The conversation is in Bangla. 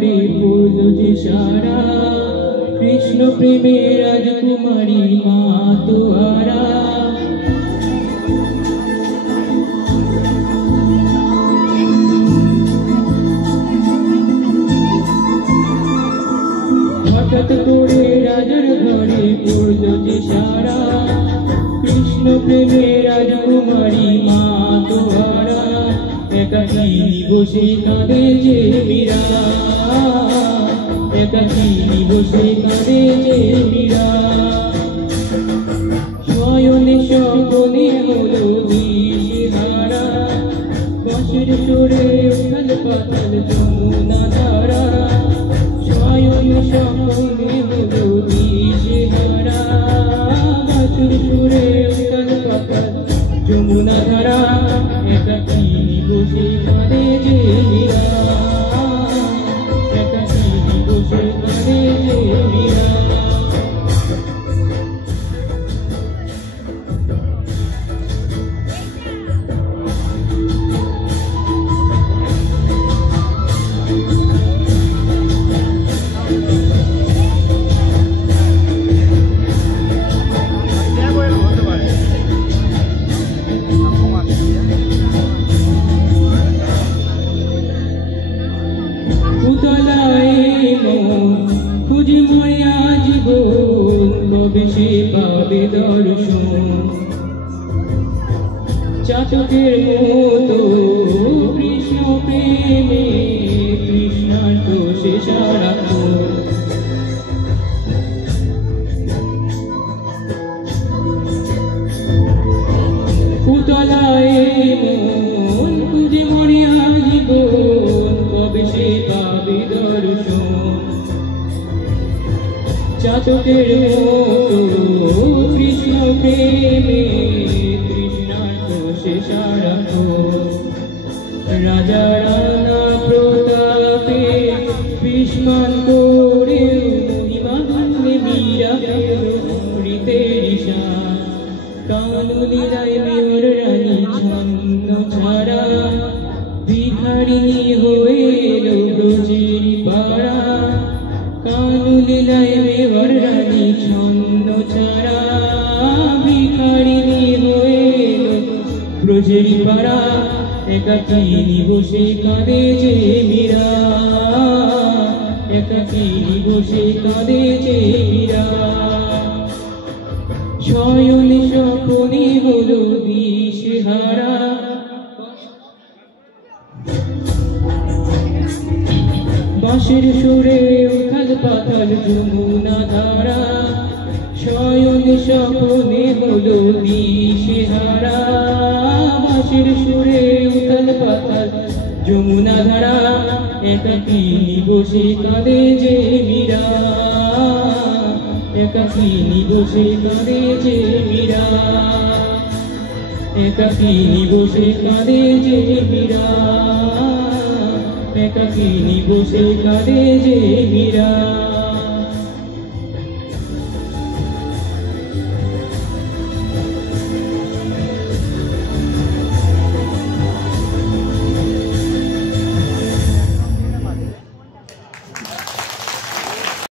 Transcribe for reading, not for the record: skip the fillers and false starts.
ঘরে পড়ল যে সারা, কৃষ্ণ প্রেমে রাজকুমারী মা তোহারা। হঠাৎ করে রাজার ঘরে পড়ল যে সারা, কৃষ্ণ প্রেমে রাজকুমারী মা তোহারা। একাকিনী বসে কাঁদে যে মীরা, একাকিনী বসে কাঁদে যে মীরা। শয়নে স্বপনে হলো দিশেহারা, বাঁশির সুরে উথাল পাতাল যমুনা ধারা। শয়নে স্বপনে হলো দিশেহারা, বাঁশির সুরে উথাল পাতাল যমুনা ধারা। একাকিনী বসে কাঁদে যে মীরা, একাকিনী বসে কাঁদে যে মীরা। উতলায় মন খুঁজি মরিয়া জীবন, কবে সে পাবে দর্শন। চাতকের মতো কৃষ্ণ প্রেমে কৃষ্ণার্থ সে সারাক্ষণ। উতলায় মন খুঁজি মরিয়া জীবন, কবে সে পাবে দর্শন। চাতকের মতো কৃষ্ণ প্রেমে কৃষ্ণার্থ সে সারাক্ষণ। রাজা রানা প্রতাপে বিস্মান করে মহিমা ধন্যে মীরা অমৃতে ঋষা। কানলীলায় মেয়র রানী ছন্ন ছাড়া, ভিখারিণী হয়ে এলো ব্রজের পাড়া। কানলীলায় মেয়র রানী ছন্ন ছাড়া, ভিখারিণী হয়ে এলো ব্রজের পাড়া। একাকিনী বসে কাঁদে যে মীরা, একাকিনী বসে কাঁদে যে মীরা। শয়নে স্বপনে হলো দিশেহারা, বাঁশির সুরে উথাল পাতাল যমুনা ধারা। শয়নে স্বপনে হলো দিশেহারা, বাঁশির সুরে উথাল পাতাল যমুনা ধারা। একাকিনী বসে কাঁদে যে মীরা, একাকিনী বসে কাঁদে যে মীরা, একাকিনী বসে কাঁদে যে মীরা, একাকিনী বসে কাঁদে যে মীরা।